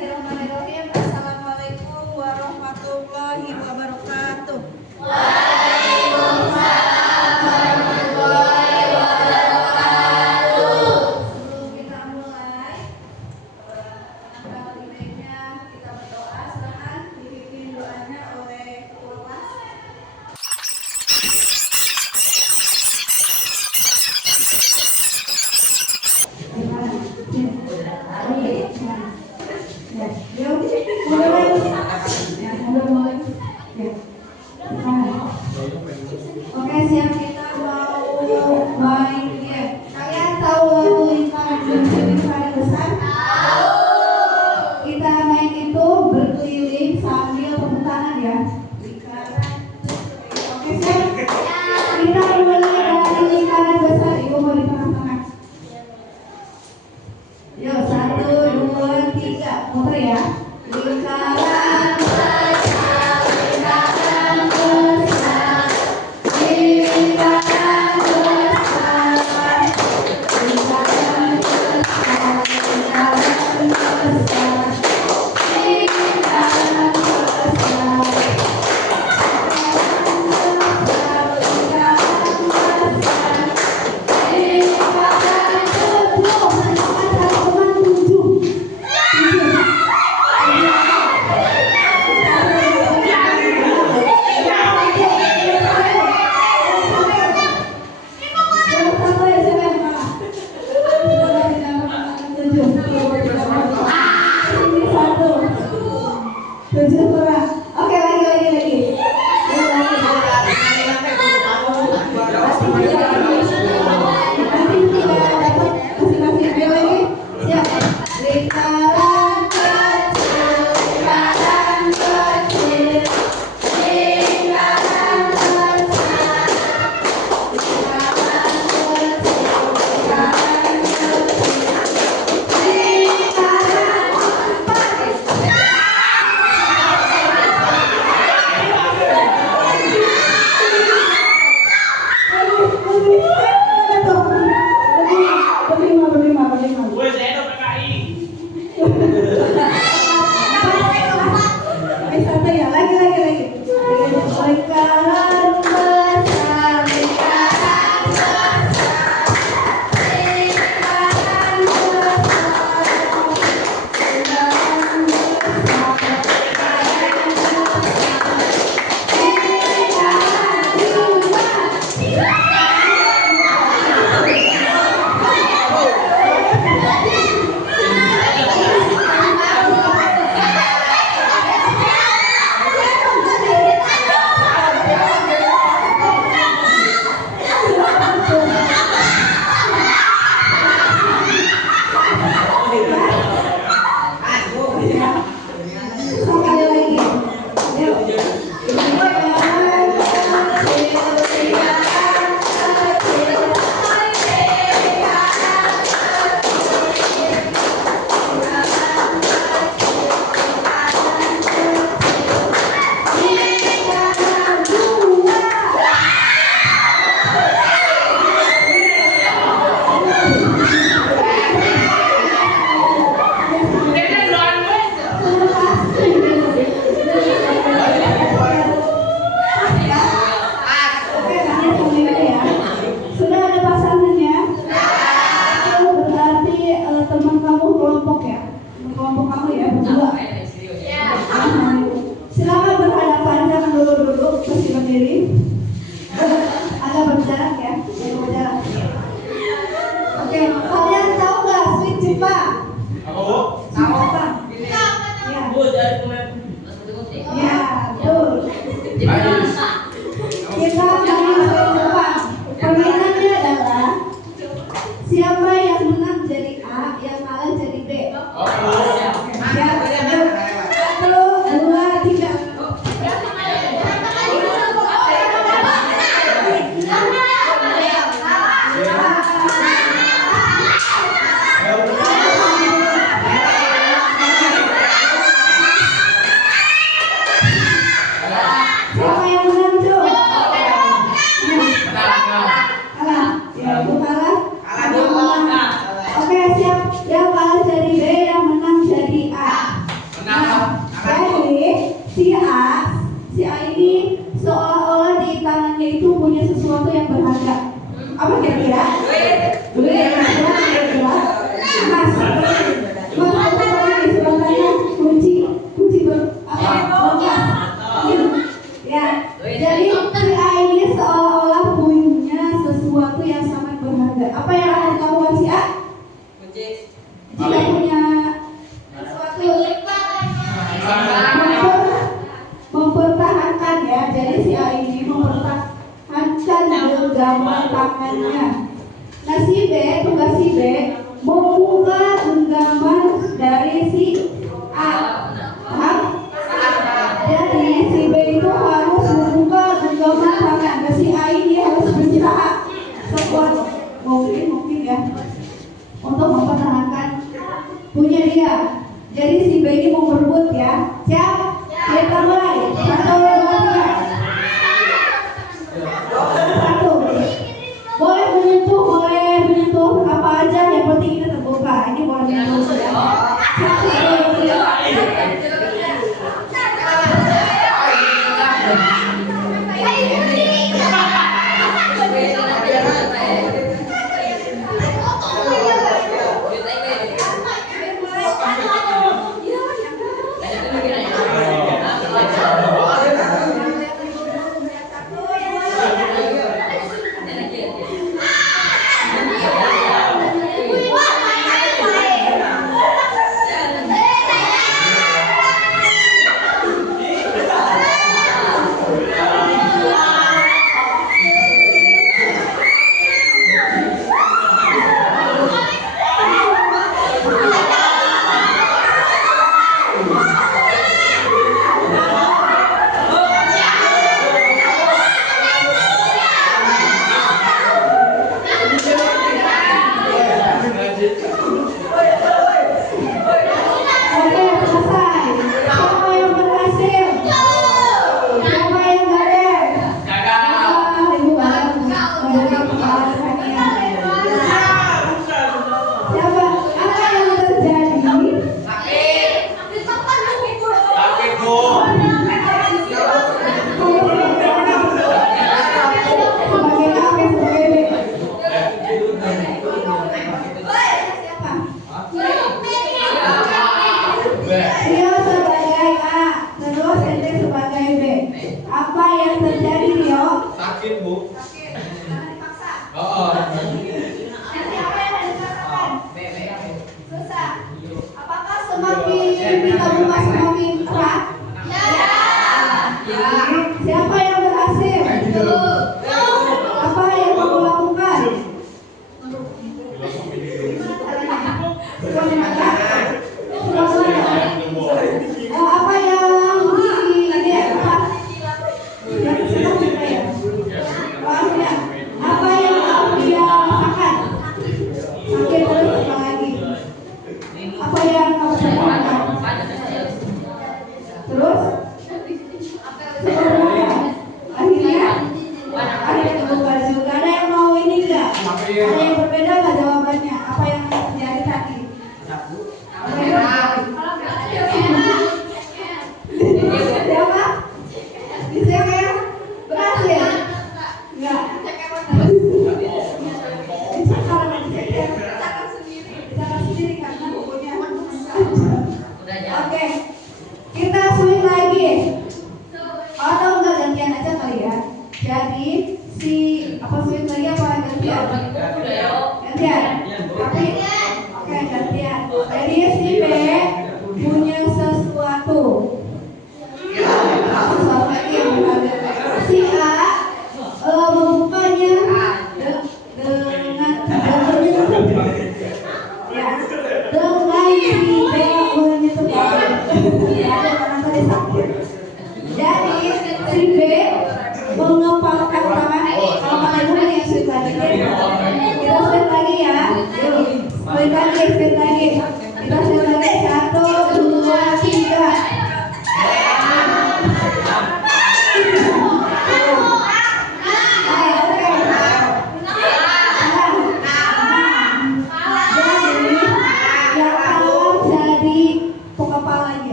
Bismillahirrahmanirrahim. Assalamualaikum warahmatullahi wabarakatuh. Waalaikumsalam warahmatullahi wabarakatuh. Sebelum kita mulai, kali ini kita berdoa. Silakan dipimpin doanya oleh ketua kelas. Oke, siap, kita mau main game. Kalian tahu lagu lingkaran besar? Tahu. Kita main itu berkeliling sambil tepuk tangan ya. Lingkaran. Oke, siap. Kita mulai dari lingkaran besar. Ibu mau di tengah-tengah. Yuk, 1, 2, 3. Muter ya. Lingkaran besar, lingkaran besar, lingkaran besar, lingkaran besar, lingkaran besar, lingkaran Oke, lagi. Lingkaran kecil, lingkaran kecil, lingkaran besar, lingkaran kecil, lingkaran kecil, lingkaran besar, lingkaran besar, lingkaran silakan berhadapan, jangan duduk bersih berdiri. Agak berjarak ya, berjarak. Oke, kalian tahu nggak sweet Jepang? Tahu apa? Ya. Ya, betul. Kita main sweet Jepang. Permainannya adalah siapa yang menang jadi A, yang kalah jadi B. Siap? 1, 2, 3. Siapa yang menang, Cuk? Kalah. Ya, Bu kalah. Oke, siap. Yang kalah jadi B, yang menang jadi Jika punya sesuatu mempertahankan ya, jadi si A ini mempertahankan genggaman tangannya. Nah si B, tugas si B membuka genggaman dari si A. Paham? Jadi si B itu harus membuka genggaman tangan. Nah si A ini harus berusaha sekuat mungkin ya untuk mempertahankan punya dia. Jadi si B ini mau berebut ya. Siap? Kita mulai. 1, 2, 3. 1. Boleh menyentuh apa aja, yang penting kita terbuka. Ini boleh menyentuh ya. 1, 2, 3.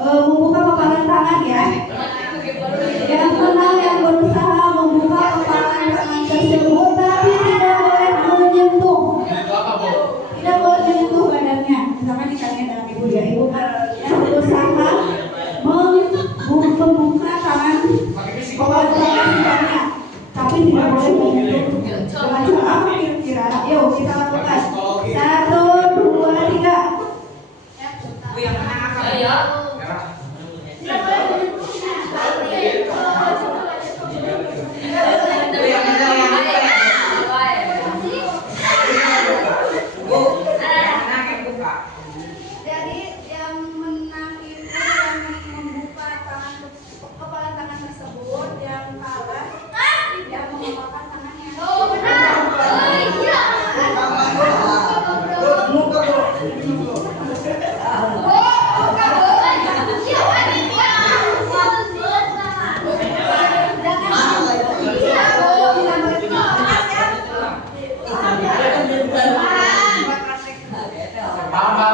Membuka kepalan tangan ya. Yang menang yang berusaha membuka kepalan tangan tersebut, tapi tidak boleh menyentuh. Tidak boleh menyentuh badannya. Misalkan ditanya dalam ibu ya, ibu yang berusaha membuka tangan kepalan tangan tapi tidak boleh menyentuh. Dengan cara apa kira-kira? Yuk kita lakukan. 1, 2, 3. Yang menang apa? Ayo. Jadi yang menang itu yang membuka kepala tangan tersebut, yang kalah yang mengepalkan tangannya.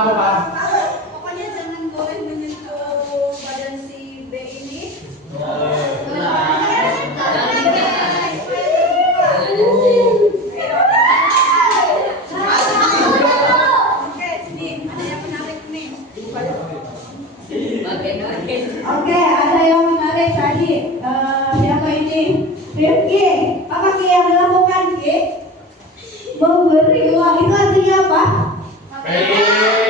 Pokoknya jangan boleh menyentuh badan si B ini. Oke, sini ada yang menarik nih. Oke, ada yang menarik tadi. Siapa ini? Rifki. Apa Ki yang dilakukan Ki? Memberi uang itu artinya apa?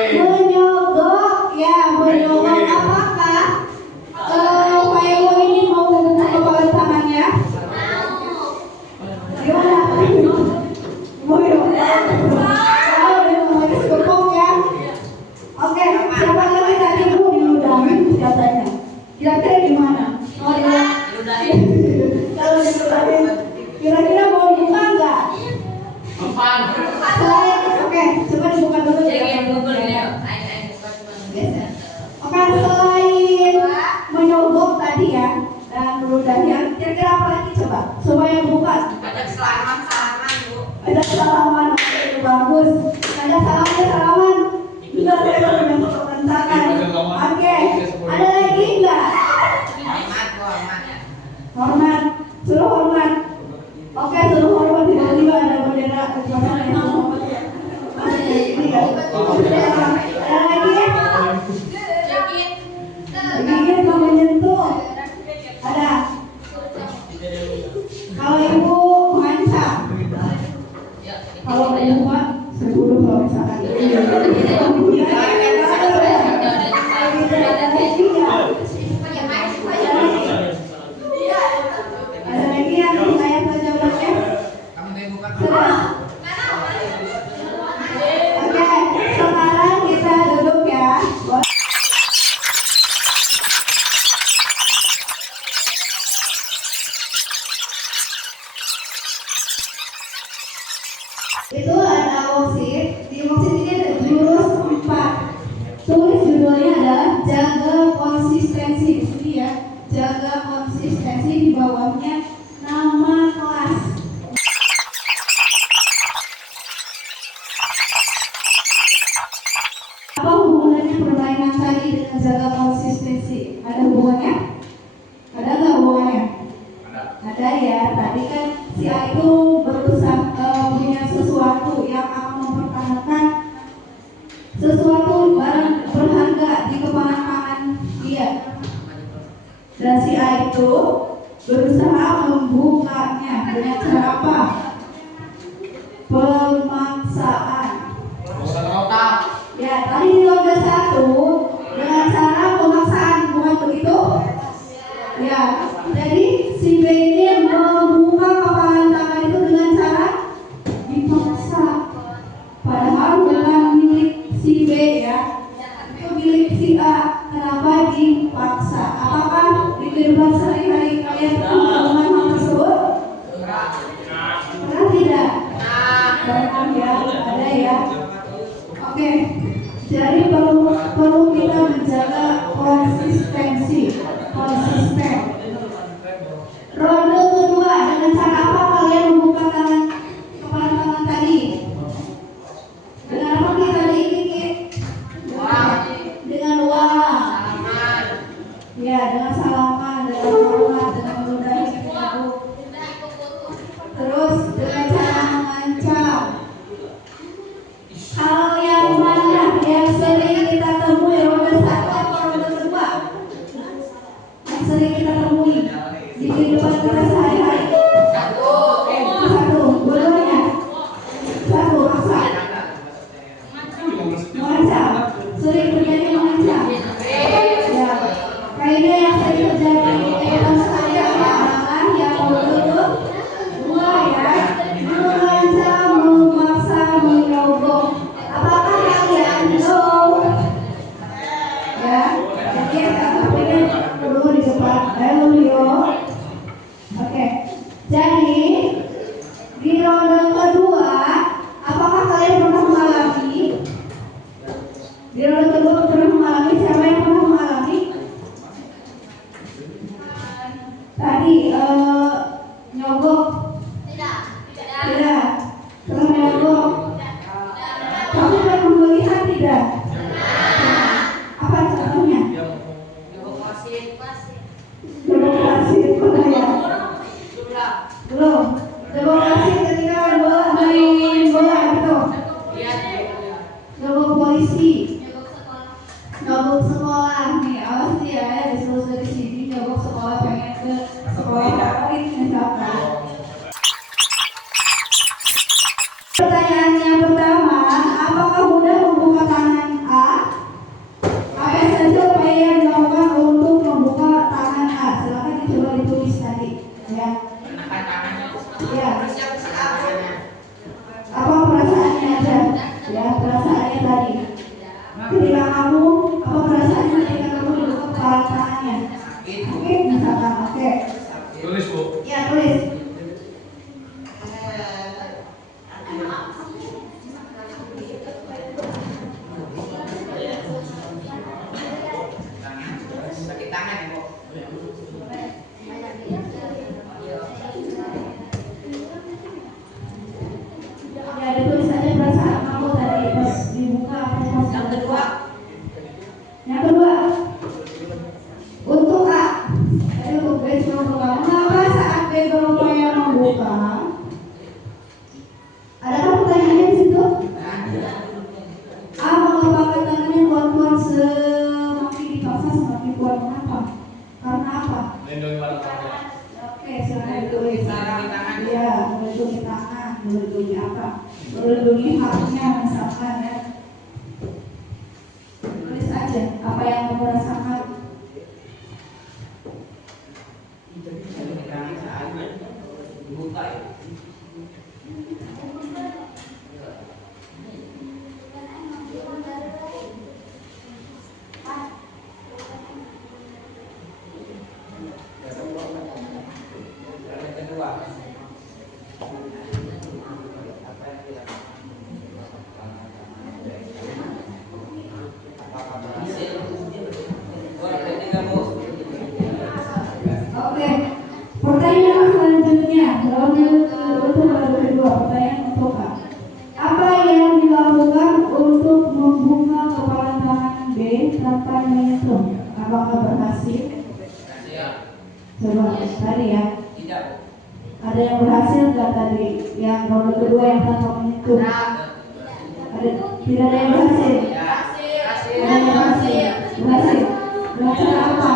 Menyogok, ya menyogok. Apakah Pak Ewo ini mau membuka kepala tangannya? Gimana? Mau ya? Kalau dia mau sekepok ya. Oke, siapa lagi tadi Bu diludahin katanya? Kira-kira di mana? Oh diludahin. Kalau diludahin, kira-kira mau dibuka nggak? Oke, coba dibuka dulu ya. Oke, selain menyogok tadi ya dan meludahin, kira-kira apa lagi coba? Coba yang buka. Ada salaman Bu. Ada salaman, oke itu bagus. Ada salaman. Juga saya punya tepuk tangan. Oke, ada lagi enggak? Hormat, suruh hormat. Oke, suruh hormat tiba-tiba ada bendera kejuaraan yang hormat ya. Ada lagi? Gigit mau menyentuh. Ada. Kalau ibu mengancam. Kalau ibu Pak, saya bodoh kalau misalkan. Ada lagi yang saya baca baca. Sudah. Oke, sekarang kita duduk ya. Itu ada worksheet. Di worksheet ini ada jurus 4. Tulis judulnya adalah jaga konsistensi. Di sini ya, jaga konsistensi. Di bawahnya nama kelas. Apa hubungannya permainan tadi dengan jaga konsistensi? Ada hubungannya? Ada nggak hubungannya? Ada ya. Tadi kan si A itu berusaha punya sesuatu yang akan mempertahankan sesuatu barang berharga di kepala tangan dia. Dan si A itu berusaha membukanya dengan cara apa? Pemaksaan. Ya, tadi di lomba 1 dengan cara pemaksaan, bukan begitu? Ya, jadi si B ini membuka kepala tangan itu dengan cara dipaksa. Padahal bukan milik si B ya, itu milik si A. Kenapa dipaksa? Apakah di kehidupan sehari-hari kalian ketemu dengan hal tersebut? Belum. Demokrasi ketika main bola gitu. Nyogok polisi. Nyogok sekolah nih, awas nih ya, disuruh dari sini nyogok sekolah pengen ke sekolah favorit misalkan. Pertanyaan yang pertama, apakah mudah membuka tangan A? Apa saja upaya yang dilakukan untuk membuka tangan A? Silakan dicoba ditulis tadi, ya. Ya. Apa perasaannya aja? Ya, perasaannya tadi. Ketika kamu, apa perasaannya ketika kamu dibuka kepala tangannya? Oke, misalkan, oke. Tulis, Bu. Ya, tulis. Sakit tangan ya, Bu. Ya, ditulis aja perasaan kamu tadi pas dibuka apa pas Yang kedua, Yang kedua, untuk A, tadi untuk B cuma membuka. Mengapa saat B berupaya membuka? Adakah pertanyaannya di situ? A mengepakkan tangannya kuat-kuat semakin dipaksa semakin kuat. Mengapa? Karena apa? Lindungi para tamu. Oke, silakan ditulis. Melindungi tangan. Iya, melindungi tangan, melindungi apa? Melindungi haknya misalkan ya. Tulis aja apa yang kamu rasakan. melindungi tangan saat dibuka ya. Yang kedua, apa yang dilakukan? Apakah berhasil? Dua, tiga, Bu. Oke, pertanyaan selanjutnya, untuk baru kedua, pertanyaan untuk A. Apa yang dilakukan untuk membuka kepala tangan B tanpa menyentuh? Apakah berhasil? Berhasil. Coba tadi ya, Tidak, Bu. ada yang berhasil nggak tadi? Yang ronde kedua yang tanpa menyentuh? Ada, tidak ada yang berhasil? Ya. Ada yang berhasil? Berhasil? Berhasil apa?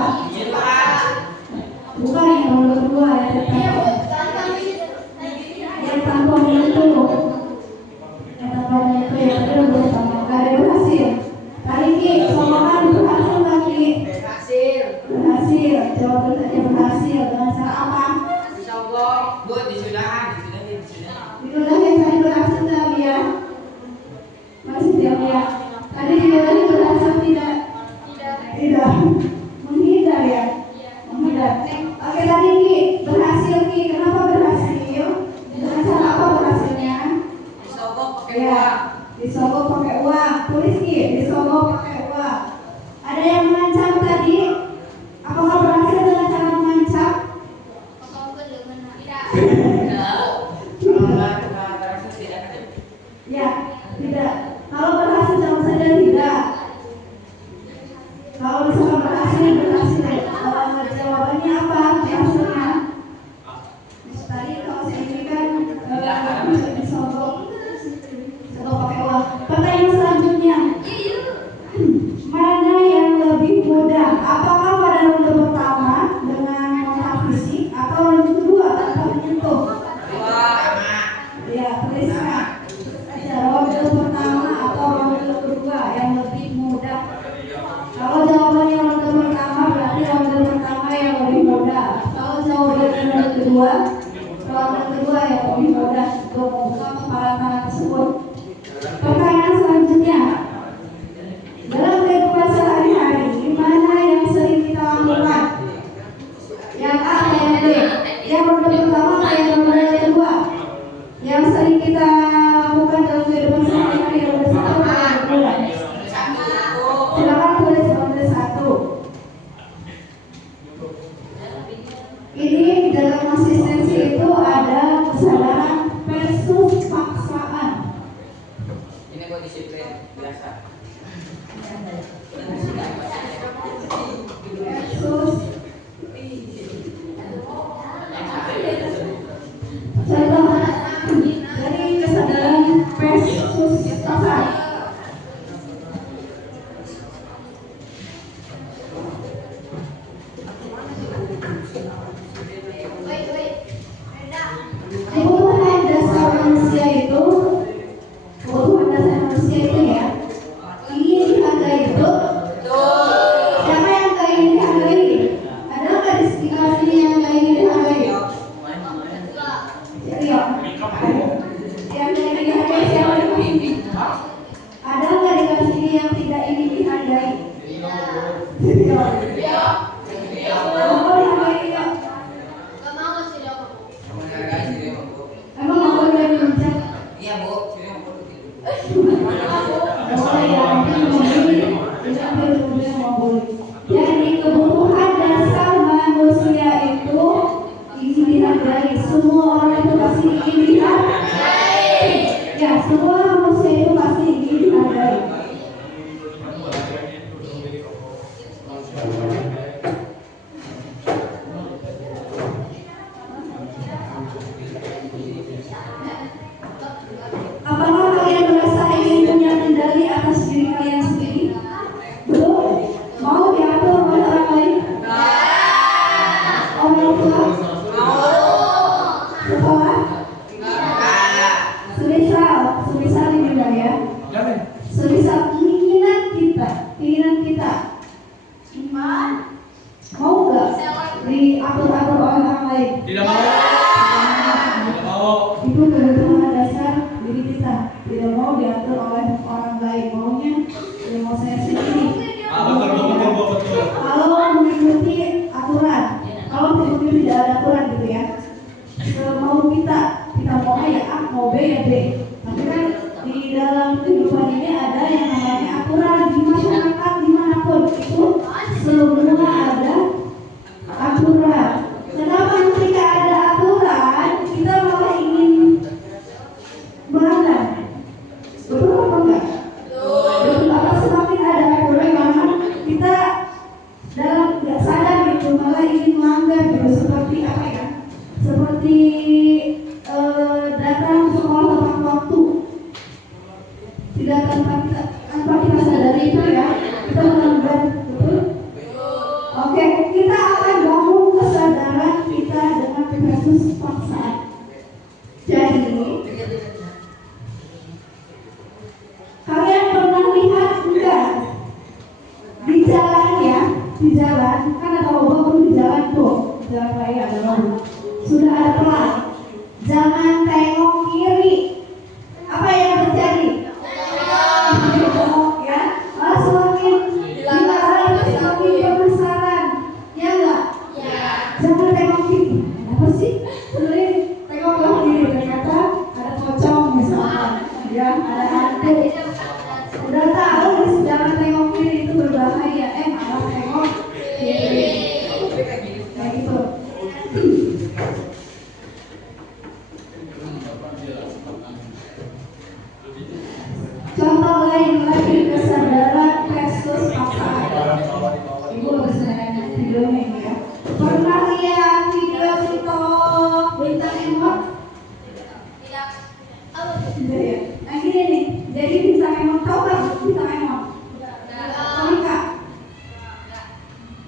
Bukan yang ronde kedua yang tanpa menyentuh. Yang tanpa menyentuh yang tadi ronde pertama nggak ada yang berhasil. Tadi Ki, somongan berhasil nggak Ki? Berhasil. Berhasil. Jawaban saja berhasil. Dengan cara apa? Insyaallah, Bu, disudahan. Diludahin tadi berhasil nggak dia? Masih diam ya. Tadi diludahin berhasil tidak? Tidak. Menghindar ya? Menghindar. Oke tadi Ki, berhasil Ki. Kenapa berhasil? Dengan cara apa berhasilnya? Disogok pakai Ya, uang. disogok pakai uang. Tulis Ki, disogok pakai uang. Ada yang mengancam tadi? Apakah berhasil dengan cara mengancam? Kalau nggak berhasil tidak ada. Ya, tidak. Kalau berhasil jawab saja tidak. Kalau misalkan berhasil, berhasil. Jawabannya apa? Hasilnya? Tadi kalau saya ini kan bisa disogok pakai uang. Pertanyaan selanjutnya, mana yang lebih mudah? Apakah pada ronde pertama dengan kontak fisik atau ronde kedua tanpa menyentuh? Dua, sama. Ya, tuliskan. Ronde pertama atau ronde kedua yang lebih mudah? Kalau jawabannya ronde pertama berarti ronde pertama yang lebih mudah. Kalau jawabannya ronde kedua yang lebih mudah untuk membuka kepala tangan tersebut. Pertanyaan selanjutnya, dalam kehidupan sehari-hari mana yang sering kita lakukan? Yang A atau yang B? Yang ronde pertama atau yang ronde kedua? Yang sering kita lakukan dalam kehidupan sehari-hari ronde satu atau ronde kedua? Silakan tulis ronde satu. Ini dalam asistensi itu ada kesadaran versus paksaan. Ini buat Yang tidak dihargai siapa dikasih? Ada nggak dikasih yang tidak ingin dihargai? Rio. Mau dihargai Rio? Emang mau dia dipencet? Iya bu, sini mau foto gitu. Oh ya, jadi kebutuhan dasar manusia itu ingin dihargai. Semua orang itu pasti ingin dihargai. Ya, semua manusia itu pasti ingin dihargai. Apakah kalian merasa ingin punya kendali atas diri kalian sendiri? Belum? Mau diatur oleh orang lain? Orang tua? Sekolah? Semisal ini juga ya. Semisal keinginan kita. Mau nggak diatur-atur oleh orang lain? Tidak mau. Tidak mau. Itu kebutuhan dasar diri kita. Tidak mau diatur oleh orang lain. Maunya ya mau saya sendiri. Betul. Kalau mengikuti aturan, kalau mengikuti tidak ada aturan gitu ya. Mau kita mau A ya A, mau B ya B. Tapi kan di dalam kehidupan ini ada yang namanya aturan di masyarakat dimanapun itu semua ada aturan. Kenapa ketika ada aturan kita malah ingin melanggar? Betul apa enggak? Betul. Apa semakin ada aturan malah kita dalam nggak sadar gitu malah ingin melanggar gitu, seperti apa ya? Seperti datang sekolah tepat waktu, tidak tanpa kita sadari itu ya kita melanggar, betul? Oke, kita akan bangun kesadaran kita dengan versus paksaan. Jadi kalian pernah lihat enggak di jalan ya, di jalan kan ada lubang di jalan tuh, jalan raya ada lubang, sudah ada pelang, jangan tengok kiri. Apa yang terjadi? Tengok ya, semakin dilarang semakin penasaran, ya enggak? Jangan tengok kiri. Apa sih? Sebenarnya tengok ke kiri ternyata ada pocong misalnya, ya ada hantu. Udah tahu jangan tengok kiri itu berbahaya, malah tengok kiri. Kayak gitu. Contoh lain lagi kesadaran versus paksaan. Ibu harus nanya videonya ini ya. Pernah lihat video TikTok bintang emot? Tidak ya. Nah gini nih, jadi bintang emot, tahu kan bintang emot?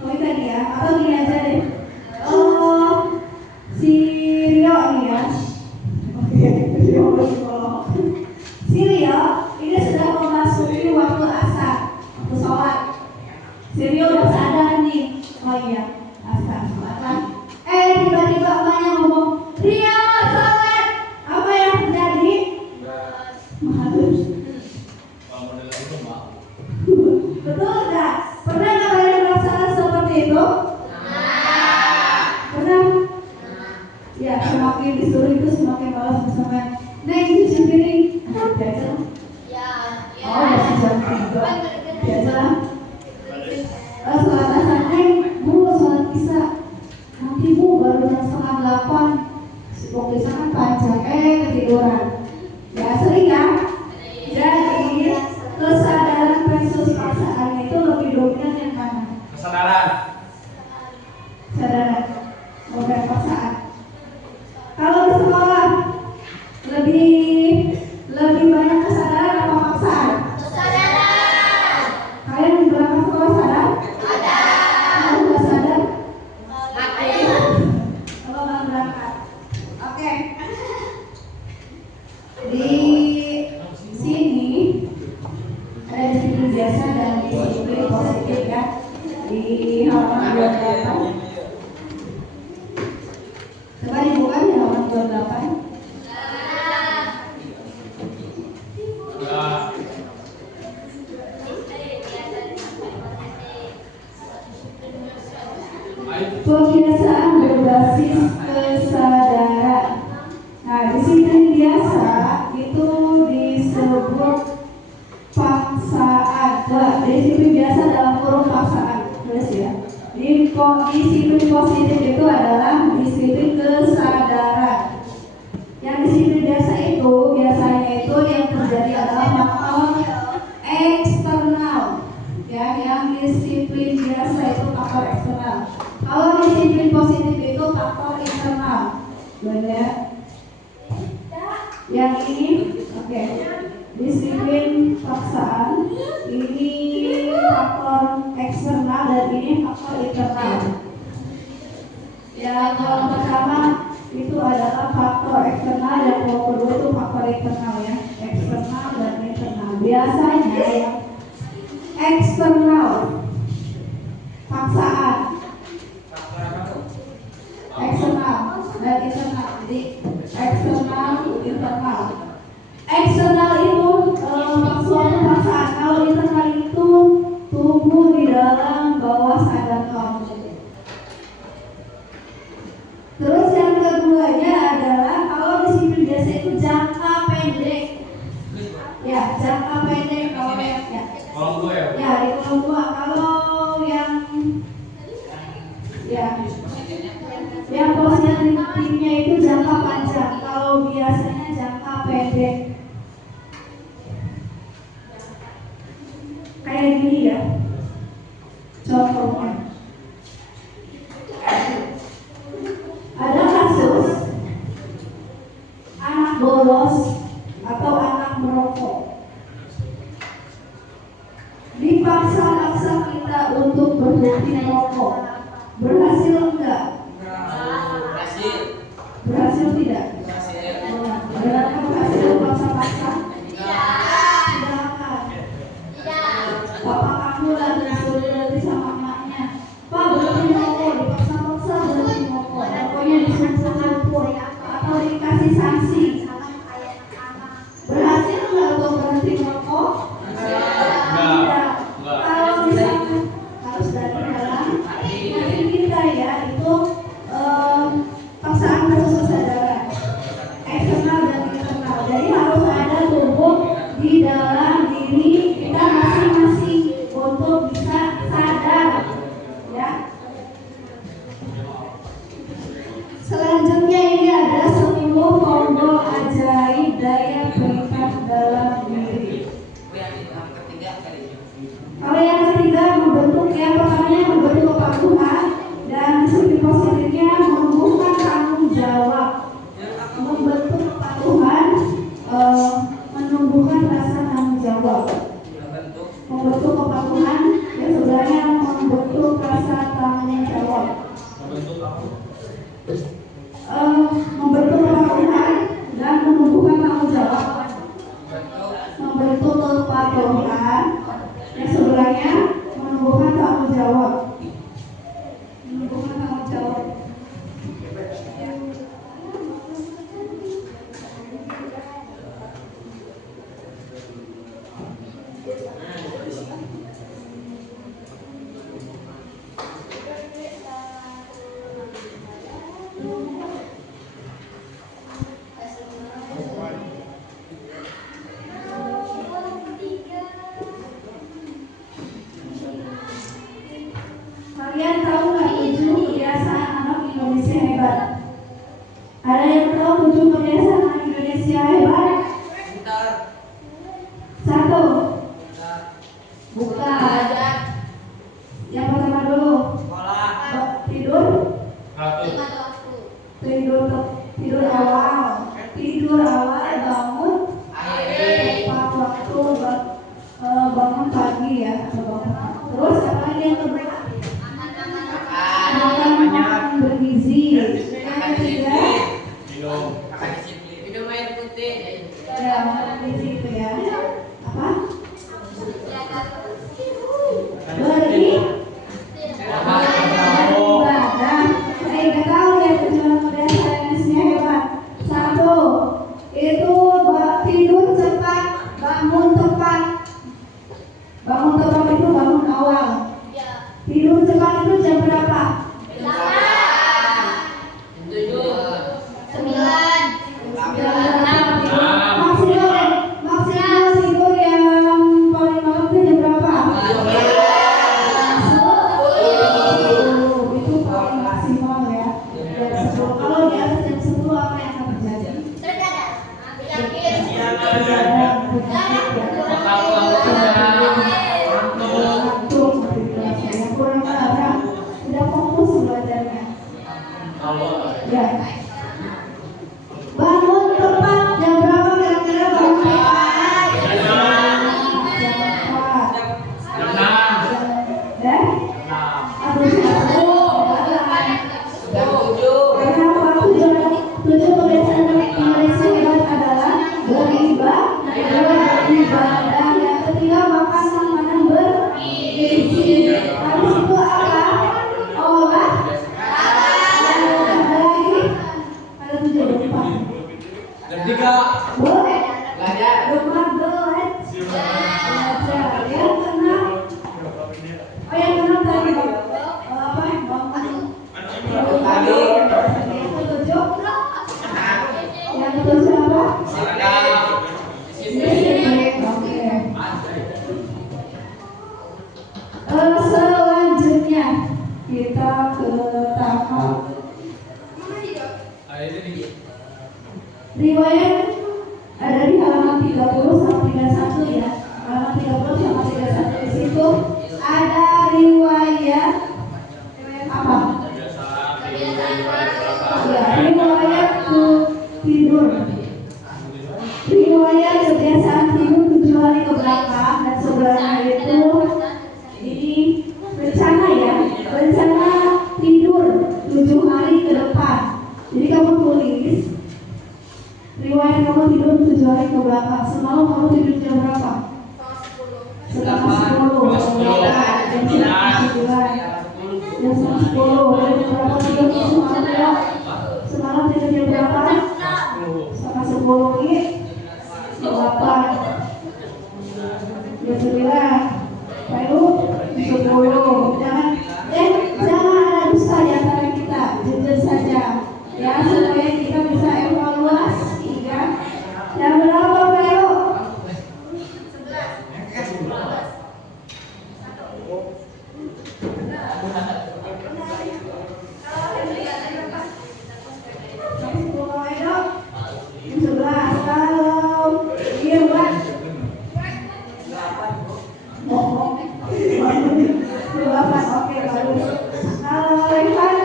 Komika dia, atau gini aja deh. Si Rio nih ya. Oke, Rio psikolog. Si Rio ini sudah memasuki waktu asar, waktu sholat. Si Rio udah sadar nih, oh iya asar sholat kan. Tiba-tiba emaknya ngomong, Rio sholat. Apa yang terjadi? Mahalus. Betul enggak? Pernah nggak kalian merasakan seperti itu? Pernah? Ya, semakin disuruh itu semakin malas bersama. Neng cuci piring, biasa. Oh, masih jam 3. Biasa. Sholat asar, Neng, Bu, sholat isya. Nanti Bu baru jam 7:30. Waktu isya kan panjang, ketiduran. Ya sering ya. Jadi kesadaran versus paksaan itu lebih dominan yang mana? Kesadaran. Kesadaran, bukan paksaan. Kalau di sekolah lebih banyak kesadaran apa paksaan? Kalian berangkat sekolah sadar? Kalau nggak sadar? Kalau nggak berangkat, oke. Di sini ada disiplin biasa dan disiplin positif ya. Di halaman 28. Coba dibuka di halaman 28. disiplin positif itu adalah disiplin kesadaran. Yang disiplin biasa itu biasanya itu yang terjadi adalah faktor eksternal. Ya, yang disiplin biasa itu faktor eksternal. Kalau disiplin positif itu faktor internal. Benar? Yang ini, oke. Disiplin paksaan ini faktor eksternal dan ini faktor internal. Yang pertama itu adalah faktor eksternal dan yang kedua itu faktor internal ya, eksternal dan internal. Biasanya yang eksternal paksaan, eksternal dan internal. Jadi eksternal, internal. Eksternal itu suatu paksaan. Kalau internal itu tumbuh di dalam bawah sadar kamu. Terus yang keduanya adalah kalau disiplin biasa itu jangka pendek. Ya, jangka pendek kalau ya. Kolom gue ya? Ya, di kolom 2. Kalau yang ya yang positifnya itu jangka panjang. Kalau biasanya jangka pendek. Kayak gini ya. Contohnya. Ada kasus anak bolos atau anak merokok. Dipaksa-paksa kita untuk berhenti merokok. Berhasil enggak? Berhasil. Berhasil tidak? Berhasil. Berarti berhasil paksa-paksa? Tidak. Papa kamu lagi suruh berhenti sama emaknya. Pak berhenti merokok, dipaksa-paksa berhenti merokok. Pokoknya disuruh pun atau dikasih sanksi. Berhasil nggak untuk berhenti merokok? Tidak. Kalau misalnya harus dari dalam hati kita ya itu paksaan kasus kesadaran eksternal dan internal. Jadi harus ada tumbuh di dalam diri kita masing-masing untuk bisa sadar ya. Selanjutnya ini ada 10 tombol ajaib daya berikat dalam diri. Kalau yang ketiga membentuk yang pertamanya membentuk kepatuhan dan disiplin positifnya menumbuhkan tanggung jawab. Membentuk kepatuhan menumbuhkan rasa tanggung jawab. Membentuk kepatuhan yang sebenarnya membentuk rasa tanggung jawab. Membentuk kepatuhan dan menumbuhkan tanggung jawab. Membentuk kepatuhan yang sebenarnya menumbuhkan tanggung jawab. Menumbuhkan tanggung jawab. Kalian tahu nggak 7 kebiasaan anak Indonesia hebat? Ada yang tahu 7 kebiasaan anak Indonesia hebat? Bentar. 1. Bentar. Bukan. Yang pertama dulu. Sekolah. Tidur. Satu. Tidur awal. Tidur awal bangun. Tepat waktu bangun pagi ya. Terus apa lagi yang kedua? Makan bergizi. Yang ketiga, Minum. Makan disiplin. Minum air putih. ya makan bergizi itu ya. Apa? Beribadah. Saya nggak tahu ya tujuan kebiasaan Indonesia hebat. 1 itu tidur cepat, bangun tepat. Bangun tepat itu bangun awal. Tidur cepat itu jam berapa? 7. 9. Maksimal begadang, penyakit ngantuk, yang kurang gerak, tidak fokus belajarnya. Ya. Bangun tepat jam berapa kira-kira bangun tepat? Jam 4. Atau kenapa tujuh kebiasaan manusia hebat adalah beribadah. Yang ketiga makan makanan bergizi. Habis itu apa? Olah. Ada lagi? Ada 7 lupa. Jam 3. Belajar. Lupa belajar. Yang keenam. Oh yang keenam tadi apa? Bangun. Yang ketujuh. Yang ketujuh apa? Selanjutnya kita ke tahap riwayat ada di halaman 30 sampai 31 ya. Halaman 30 sampai 31 di situ ada riwayat apa? Ya, riwayat tidur. Riwayat kebiasaan tidur 7 hari ke belakang dan sebelahnya itu ini rencana tidur 7 hari ke depan. Jadi kamu tulis riwayat kamu tidur 7 hari ke belakang. Semalam kamu tidur jam berapa? Setengah 10. Jam 10. Berapa tidur semalam ya? Semalam tidur jam berapa? Setengah 10 ini 8. Jam 9. Lalu 10. Jangan ada dusta di antara kita. Jujur saja ya, supaya kita bisa evaluasi ya. Jam berapa Pak? 11. Kalau iya Pak. Oke, bagus. Kalau Ivan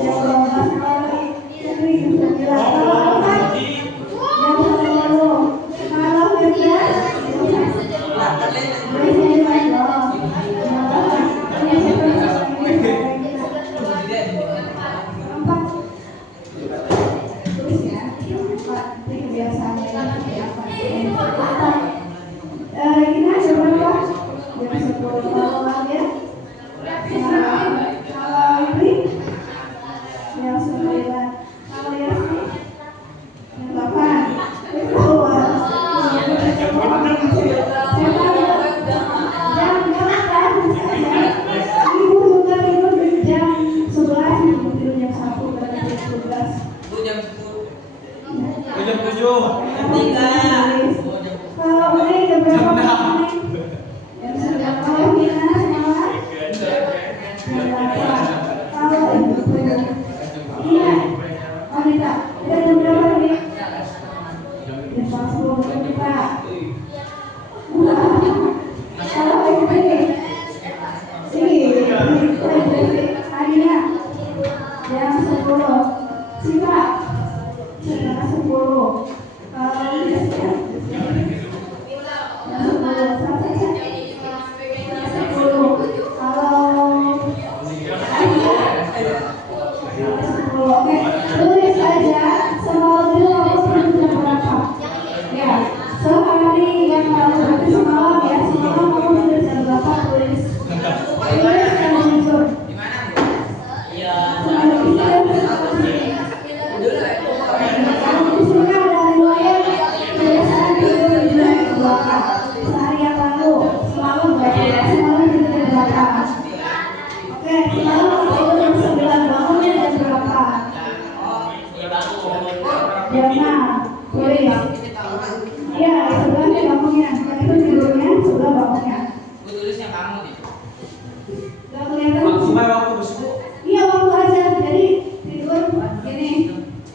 jam 12 kali. Jadi jam 9. Kalau Ivan jam 10. Kalau Firda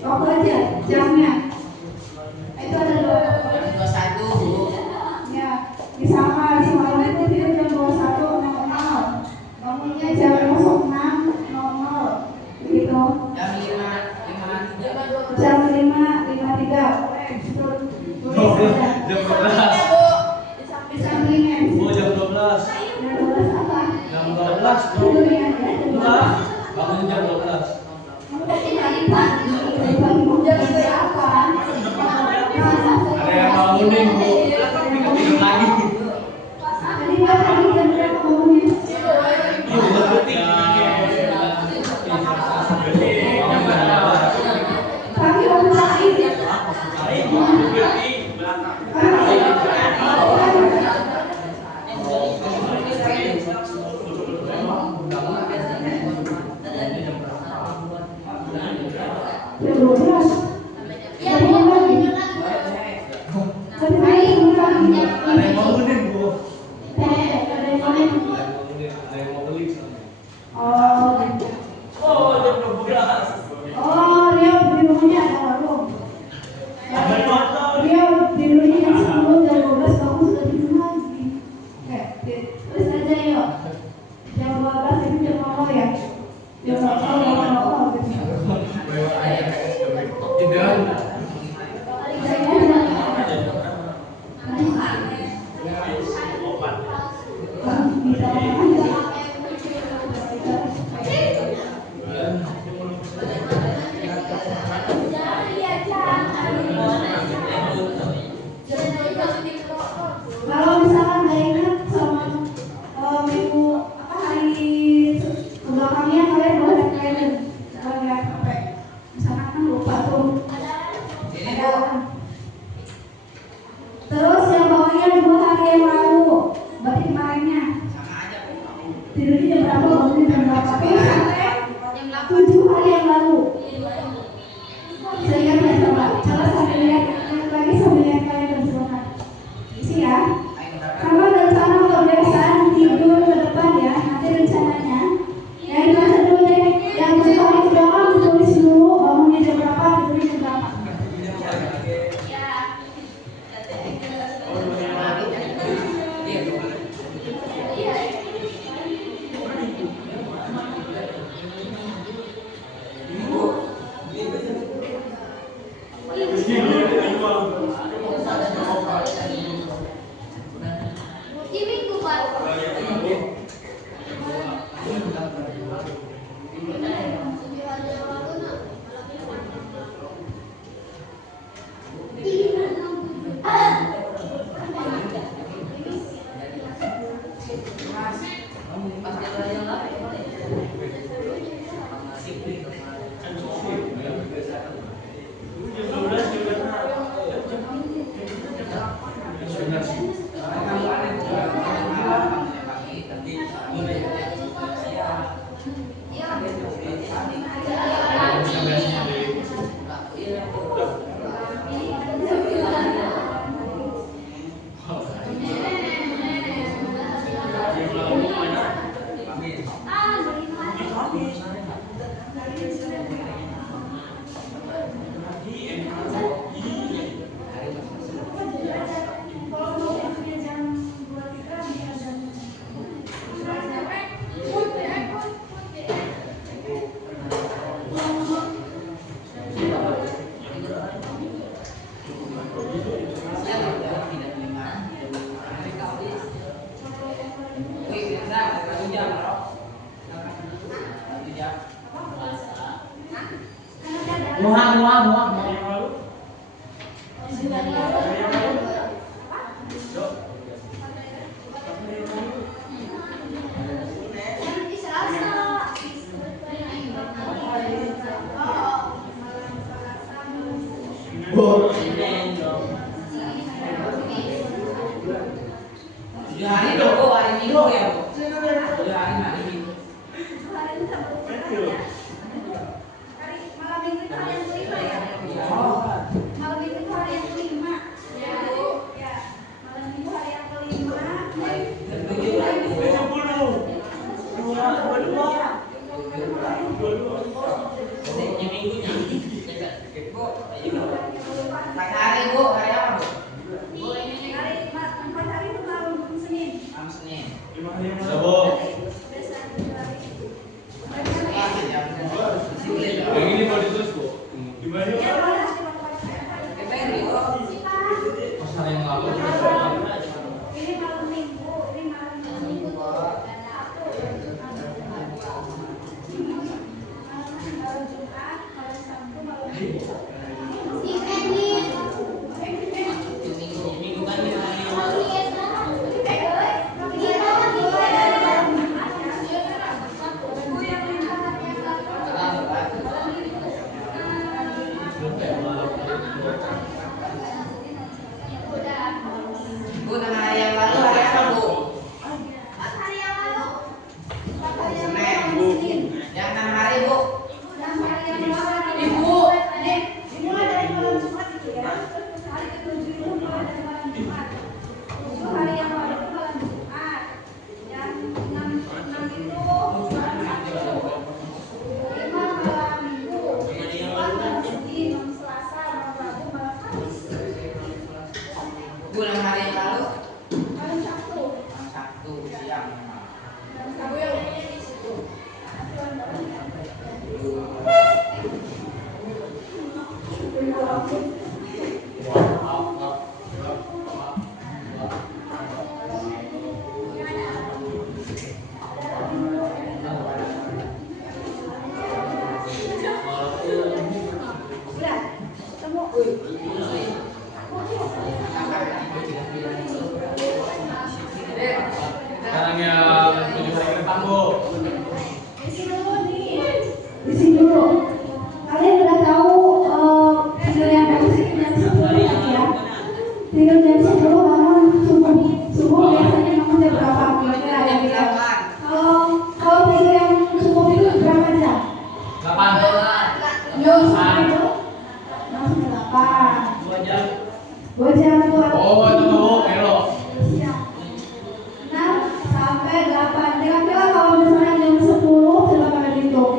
waktu aja jamnya itu ada 5.53. Jam 12. Di sampingnya. Oh, jam 12. Jam 12 apa? Jam 12. Tidur ya, jam 12. Enggak. Bangun jam 12. Ada yang bangunin, Bu. Tidur lagi. Ada yang bangunin, Bu. Ada yang mau beli. Oh, jam 12. Riau di rumahnya ada warung. Riau di rumahnya jam 10, jam 12 kamu sudah tidur lagi. Terus aja yuk. Jam 12 itu jam apa ya? Jam apa? Kalau misalkan nggak ingat sama minggu hari sebelumnya kalian boleh kalian kalau nggak sampai misalkan kan lupa tuh ada. Terus yang bawahnya 2 hari yang lalu berarti kemarinnya tidurnya jam berapa, bangunnya jam berapa? Sampai 7 hari yang lalu. Saya ingat coba sambil lihat lagi sambil lihat kalian bersilakan. Isi ya. Kalau rencana kebiasaan tidur ke depan ya, nanti rencananya yang dibaca dulu deh, yang sekolah itu doang tulis dulu bangunnya jam berapa, tidurnya jam berapa. Muang. Hari itu, hari Minggu ya, Bu. Hari Minggu. Malam minggu itu hari yang kelima ya? Malam minggu itu hari yang kelima. Ya, malam minggu hari yang kelima. Hari Bu, hari apa, Bu? Hari 4 hari itu malam Senin. Malam Senin. Yang ini mau ditulis, Bu. Ya, boleh. Bu, tengah hari yang lalu hari apa, Bu? Senin. Yang 6 hari, Bu. Ibu. Dimulai dari malam Jumat itu ya. Hari ke-7 itu mulai dari malam Jumat. 7 hari yang lalu itu malam Jumat. Yang 6 itu malam Sabtu. 5 malam Minggu. 4 malam Senin, malam Selasa, malam Rabu, malam Kamis. Bu, 6 hari yang lalu Malam Sabtu. malam Sabtu siang. Malam Sabtu yang di situ. Sudah, ketemu. Sekarang yang 7 hari ke depan, Bu. Di sini dulu. Kalian udah tahu tidur yang bagus itu jam 10 ya? Tidur jam 10 bangun subuh biasanya bangun jam berapa? Kira-kira ada yang bilang. Kalau tidur yang subuh itu berapa jam? 8. Jam 10 langsung 8. 2 jam. 2 jam buat. Oh, itu tuh, Elo. Siap. 6 sampai 8. Kira-kira kalau misalnya jam 10 coba kalian hitung.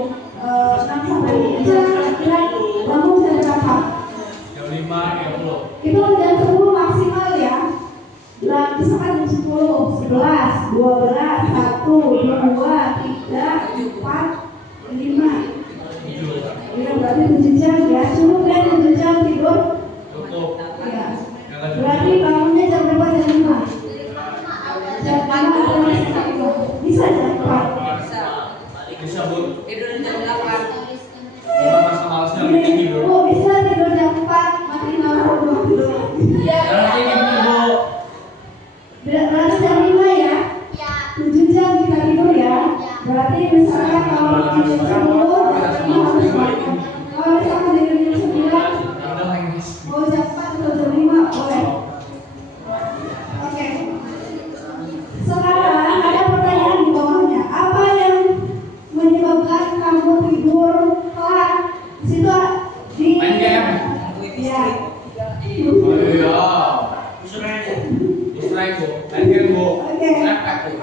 6 sampai 7 kira-kira bangun jam berapa? Jam 5, 30. Itu jam 10 maksimal ya. Misalkan jam 10, 11, 12, 1, 2, 3, 4, 5. Ya berarti 7 jam ya. Cukup kan 7 jam tidur? Cukup. Ya. Yang lanjut. Berarti bangunnya jam berapa? Jam 5. Jam 5 atau jam 5? Bisa jam 4. Bisa, Bu. Tidur jam 8. Kita masa-malasnya lebih tinggi, Bu. Oh, bisa tidur jam 4, matiin alarm dulu. Berarti ini, Bu. Berarti jam 5 ya? 7 jam kita tidur ya? Berarti misalkan kalau jam 10, jam 5 harus makan. Kalau misalkan tidur jam 9, Udah lagi. mau jam 4 atau jam 5, boleh. Oke. Sekarang ada pertanyaan di bawahnya. Apa yang menyebabkan kamu tidur telat? Di situ di Main game. ya. Oh iya. Distract, Bu. Main game, Bu. Oke. Repet, Bu.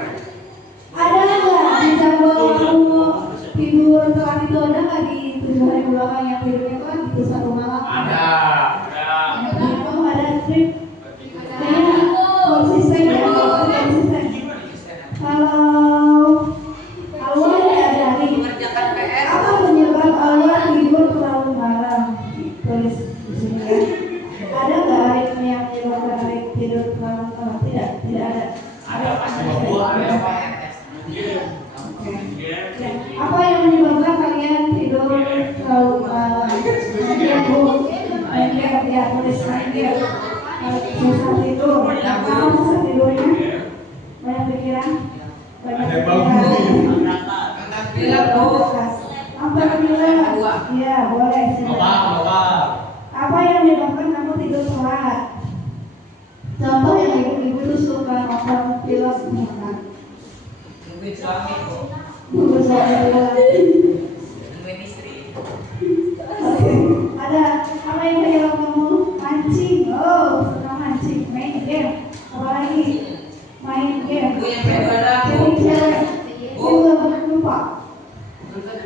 Ada nggak di jadwal kamu tidur telat itu ada nggak di 7 hari belakang yang tidurnya telat itu 1 malam? Ada. Jadi kamu ada trip kayaknya konsisten ya, konsisten. Kalau awalnya ada hari Mengerjakan PR. apa penyebab awal tidur terlalu malam? Tulis di sini ya. Ada nggak hari yang menyebabkan hari tidur terlalu malam? Tidak, tidak ada. Ada pasti, Bu. Ada apa? Apa yang menyebabkan kalian tidur terlalu malam? Main Bu, main game ya, tulis main game. Susah tidur, kamu susah tidurnya? Banyak pikiran? Banyak Ada pikiran. bau. Angkat bilang, Bu. Apa bilang? Iya, boleh. Bapak, Bapak. Apa yang menyebabkan kamu tidur telat? Contoh yang ibu-ibu itu suka nonton film makan. Nungguin suami, Bu. Nunggu suami pulang. Nungguin istri. Oke. Ada apa yang menyebabkan kamu mancing? Oh, suka mancing, main game. Apalagi main game. Bu, yang kedua, Bu. Jadi cewek. Bu. Ibu nggak lupa.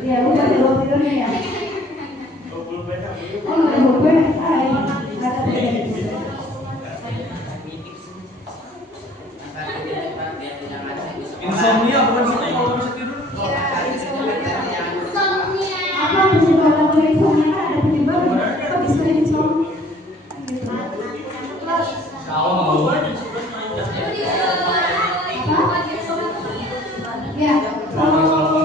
Ya, udah tidur tidurnya ya. Oh, nggak lupa. Ah, ini ada tidur. Angkat tidur cepat biar tidak ngacak. Insomnia bukan sih kalau bisa tidur. Oh, angkat tidur cepat biar tidak ngacak. Apa penyebab kamu insomnia? Kan ada penyebab. Kok bisa insomnia? Gitu. Kalau mau. Apa? Ya, kalau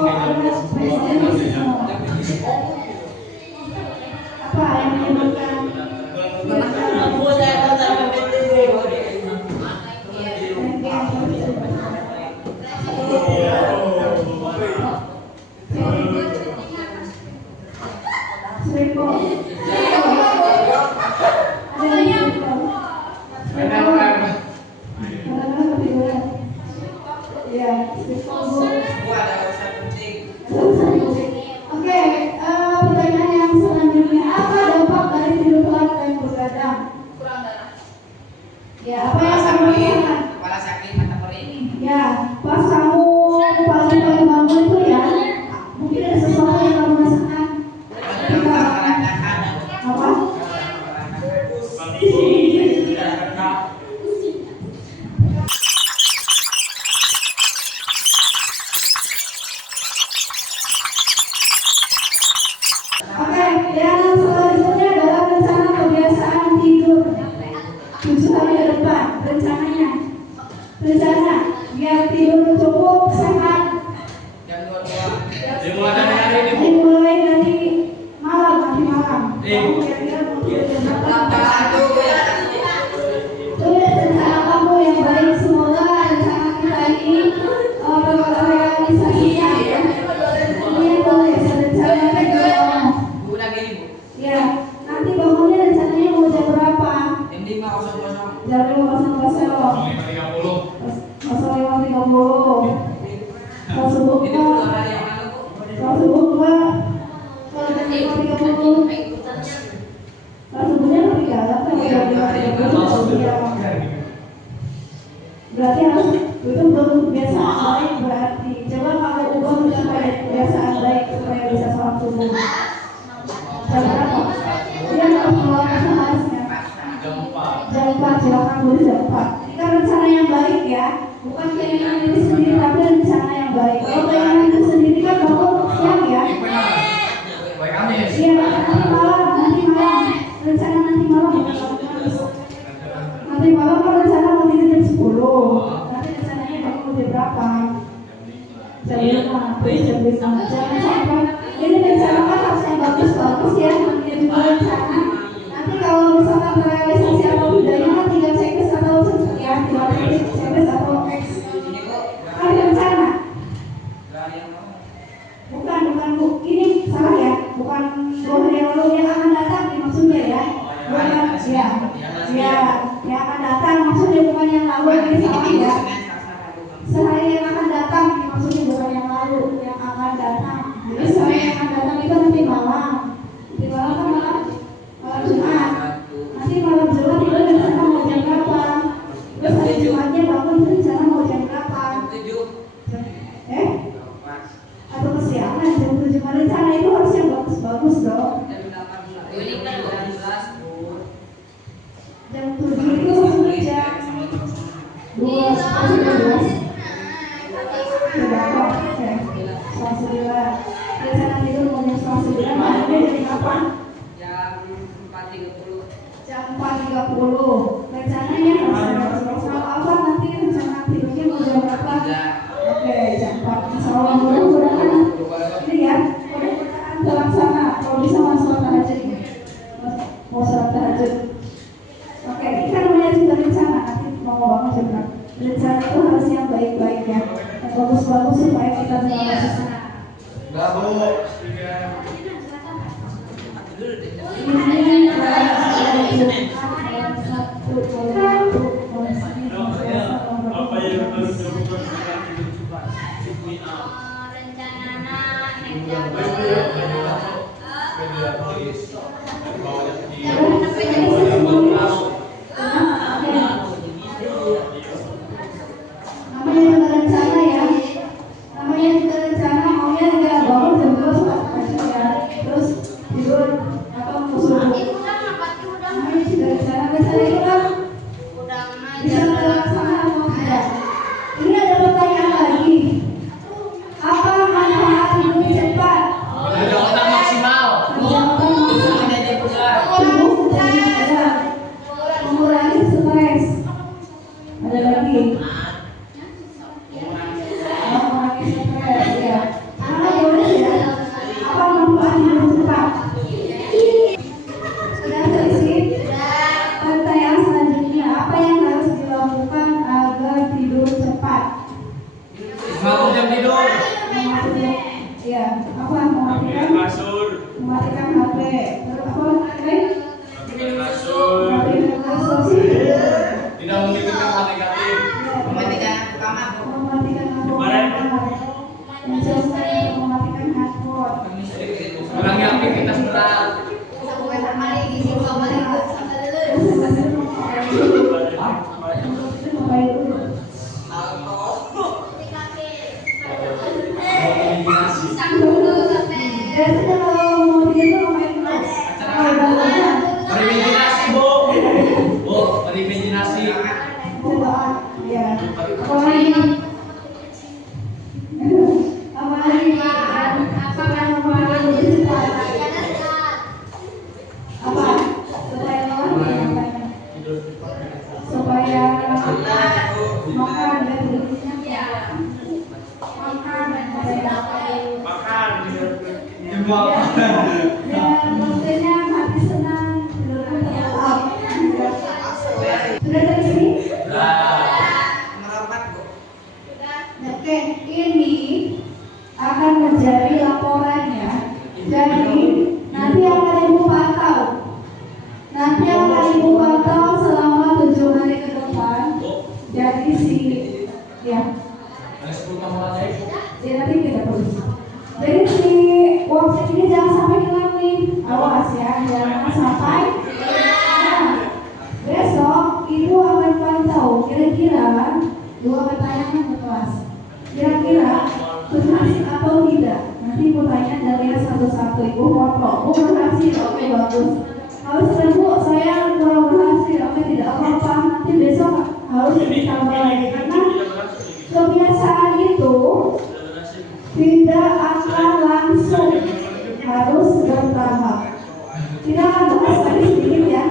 ada spesialisme. Apa yang menyebabkan Seribu. Oke, yang selanjutnya adalah rencana kebiasaan tidur 7 hari ke depan. Rencana biar tidur cukup sehat dimulai dari nanti malam. Kira-kira mau tidur jam berapa? Tulis rencana kamu yang baik, semoga rencana kita ini terrealisasinya. Ini tulis rencana kita. Ya, nanti bangunnya rencananya mau jam berapa? Jam 5.00. Jam 5.00. 05.30. Kalau subuh Itu Mbak, udah hari yang lalu kok. kalau subuh Mbak, kalau jam 5.30. Kalau subuhnya lebih galak kan jam 5.30. Berarti harus itu belum kebiasaan baik berarti. Coba kamu ubah menjadi kebiasaan baik supaya bisa sholat subuh. Jam berapa? Dia harus melakukan seharusnya. Jam 4, silakan tulis jam 4. Ini kan rencana yang baik ya, bukan keinginan diri sendiri tapi rencana yang baik. Kalau keinginan diri sendiri kan bangun siang ya. Iya, nanti malam, rencana nanti malam bukan malam. Nanti malam kan rencana mau tidur jam 10. Nanti rencananya bangun jam berapa? Jam 5, terus jam 5. Jangan sampai ini rencana kan harus yang bagus-bagus ya, namanya juga rencana. Nanti kalau misalkan realisasi atau tidaknya kan tinggal checklist atau ya, tinggal checklist atau X. Kan rencana. Bukan Bu, ini salah ya, bukan 2 hari yang lalu yang akan datang nih maksudnya ya. Bukan, ya, yang akan datang maksudnya bukan yang lalu, ini salah ya. Sehari yang akan datang nih maksudnya bukan yang lalu, yang akan datang. Jadi sehari yang akan datang itu nanti malam. Nanti malam kan malam Jumat. Nanti malam Jumat itu rencana mau jam berapa? Terus hari Jumatnya bangun rencana mau jam berapa? Atau kesiangan jam 7. Rencana itu harus yang bagus-bagus dong. Jam 7 itu maksudnya jam 2 sampai 12. Berapa? Oke, 9. Rencana tidur mau jam 9. Bangunnya jam berapa? Jam 4.30. Rencananya harus soal apa nanti rencana tidurnya mau jam berapa? Oke, jam 4. Insyaallah mudah-mudahan ini ya, mudah-mudahan terlaksana. Kalau bisa masuk tahajud, mau sholat tahajud. Oke, ini kan namanya juga rencana. Nanti mau bangun jam berapa? Rencana itu harus yang baik-baik ya, yang bagus-bagus supaya kita bisa masuk sana. Namanya juga rencana ya, namanya juga rencana maunya dia bangun jam 2 sholat tahajud ya, terus tidur apa mau subuh. Namanya juga rencana itu kan bisa terlaksana atau tidak. Ini ada pertanyaan lagi, apa manfaat tidur cepat? Ada otak maksimal. Mengurangi stres. Ada lagi. Mengurangi stres ya. Karena boleh ya. Apa manfaat tidur cepat? Sudah terisi? Berimajinasi. berdoa. Ya. Apalagi apa supaya supaya makan dan berikutnya makan dan tentunya hati senang sudah dari sini. Oke, ini akan menjadi laporannya. Jadi nanti akan ibu pantau. Nanti akan ibu pantau selama 7 hari ke depan. Jadi ya nanti tidak perlu. Jadi si workshop ini jangan sampai hilangin. Awas ya, jangan sampai. Nah, besok ibu akan pantau kira-kira 2 pertanyaan ke kelas. Kira-kira berhasil atau tidak? Nanti ibu tanya dari satu-satu, ibu foto. Berhasil, oke bagus. Harus Bu, saya kurang berhasil, oke tidak apa-apa. Nanti besok harus ditambah lagi karena kebiasaan itu tidak akan langsung, harus bertahap. Kita akan bahas tadi sedikit ya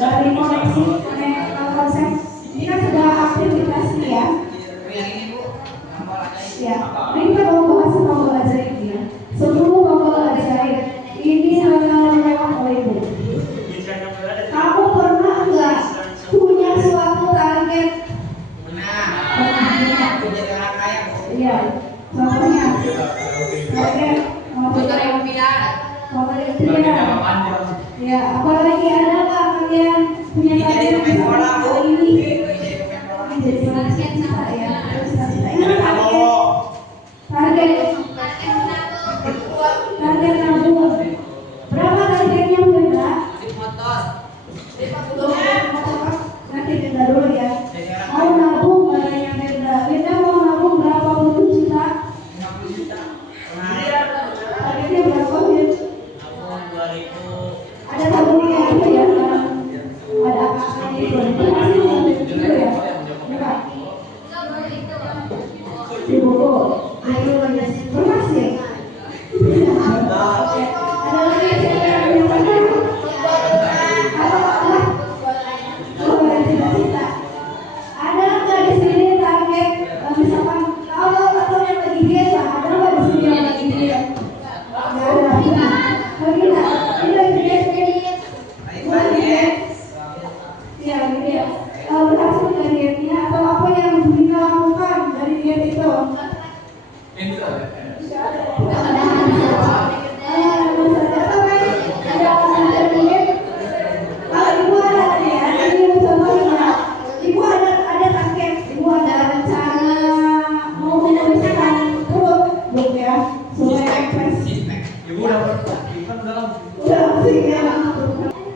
dari koneksi konsep. Ini kan sudah aktivitas ya. Ya, ini kita mau bahas tentang belajar ini ya. Sebelum mau belajar ini hanya lewat oleh ibu. Kamu pernah nggak punya suatu target? Iya, contohnya target mau cari rupiah. Ya, apalagi ada nggak kalian punya target seperti ini? Jadi cita-cita ya, cita-cita ini target nabung. Berapa targetnya Bunda? Nanti Bunda dulu ya. Mau nabung barangnya Bunda. Bunda mau nabung berapa puluh juta? 50 juta. Targetnya berapa ya? Ada tabungan itu ya? Ada apa-apa itu? Itu ya? Berapa? Di buku. Berhasil. Ada lagi yang pernah? Cita-cita. Ada nggak di sini target? Misalkan kalau atau yang lagi diet lah, ada nggak di sini yang lagi diet? Nggak ada. Lagi nggak? Ini lagi diet. Iya, diet. Berhasil dari dietnya atau apa yang Bunda lakukan dari diet itu?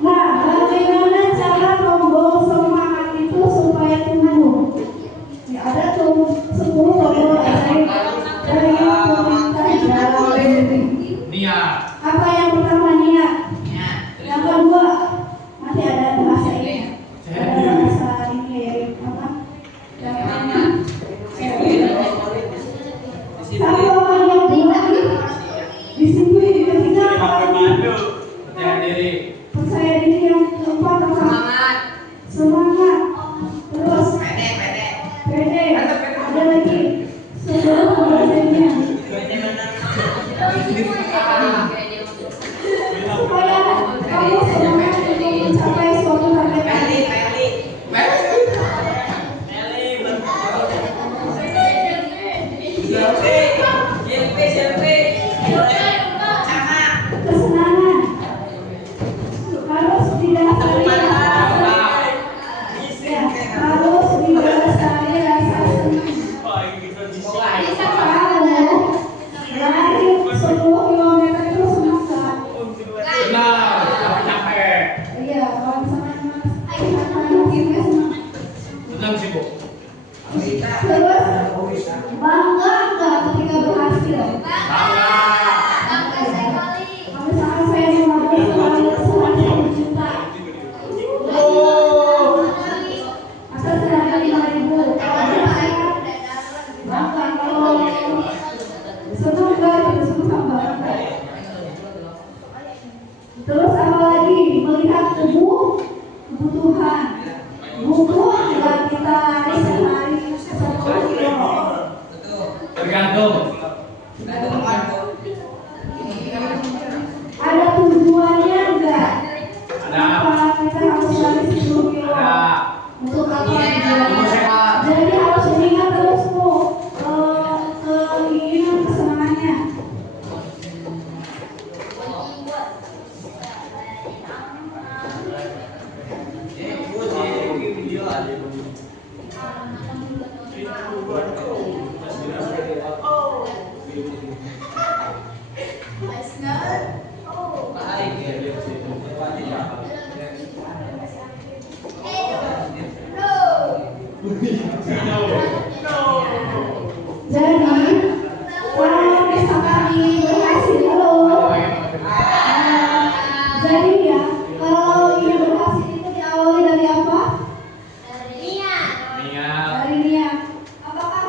Nah, bagaimana cara membawa semangat itu supaya tumbuh? Ya, ada tuh 10 tombol dari pemerintah dalam negeri. Apa yang pertama niat? Yang kedua masih ada bahasa ini. Ada bahasa ini apa? Satu orang yang berani disiplin, ketiga percaya diri, yang keempat semangat, terus pede, ada lagi sebelum bahasanya supaya kamu semangat untuk mencapai suatu target. Kesenangan harus didasari harus didasari rasa senang. Kamu lari 10 km itu senang nggak? Iya, kalau misalnya mungkinnya senang. Terus bangga nggak ketika berhasil? Misalkan saya menabung 100 juta. kebutuhan. Buku juga kita lari sehari 10 kilo. Tergantung. Ada tujuannya enggak? Ada. Apa kita harus lari 10 kilo? Ada. Untuk apa? Tubuh sehat. Jadi harus ingat terus Bu, keinginan kesenangannya. Jadi kalau misalkan ingin berhasil, jadi ya kalau ingin berhasil itu diawali dari apa? Niat. Dari niat. Apakah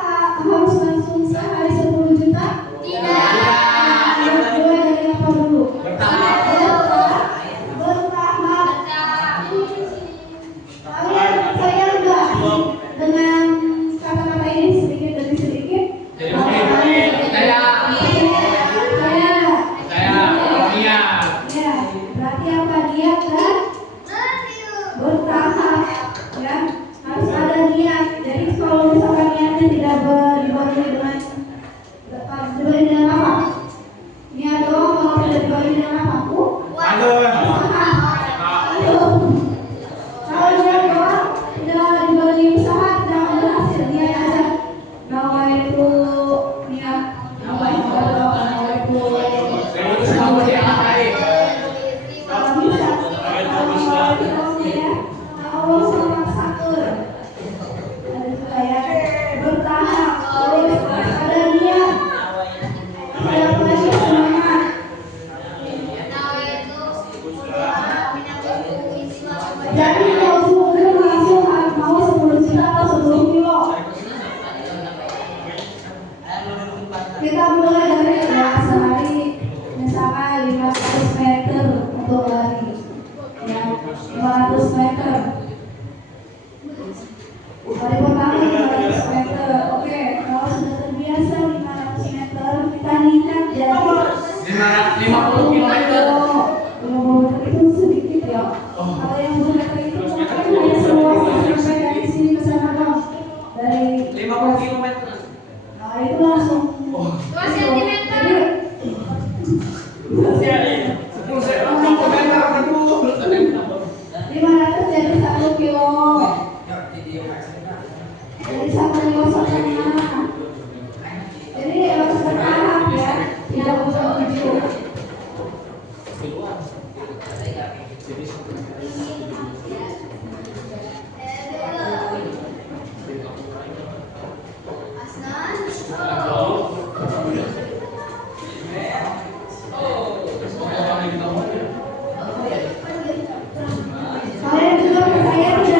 harus langsung sehari 10 juta? Mulai dari apa dulu? Bertahap. Bertahap. Kalian percaya enggak dengan kata-kata ini sedikit demi sedikit? Jadi mungkin percaya. Percaya enggak? Percaya. Niat. Ya, berarti apa niat dan bertahap, ya harus ada niat. Jadi kalau misalkan niatnya tidak dibarengi dengan apa? Niat doang kalau tidak dibarengi dengan apa? Usaha. Kalau niat doang tidak dibarengi usaha tidak akan berhasil. Niat aja. Nawaitu niat. Nawaitu. Itu semua dia baik. Kalau bisa, Allah sama sakur. Ada juga ya, bertahap, terus ada niat, ada lagi semangat. Jadi kalau semoga langsung mau 10 juta atau 10 kilo. Kita mulai dari ya, sehari misalkan 500 meter untuk lari, ya 500 meter. Hari pertama 500 meter, oke. Kalau sudah terbiasa 500 meter, kita niat jadi 50 kilometer. 50 meter itu sedikit ya. Kalau yang 100 meter itu mungkin hanya seluas sampai dari sini ke sana dong. Dari 50 kilometer. nah itu langsung. Jadi 500 jadi 1 kilo. Jadi 1 kilo setengah. Jadi harus bertahap ya, tidak ujuk-ujuk. Kalian juga percaya tidak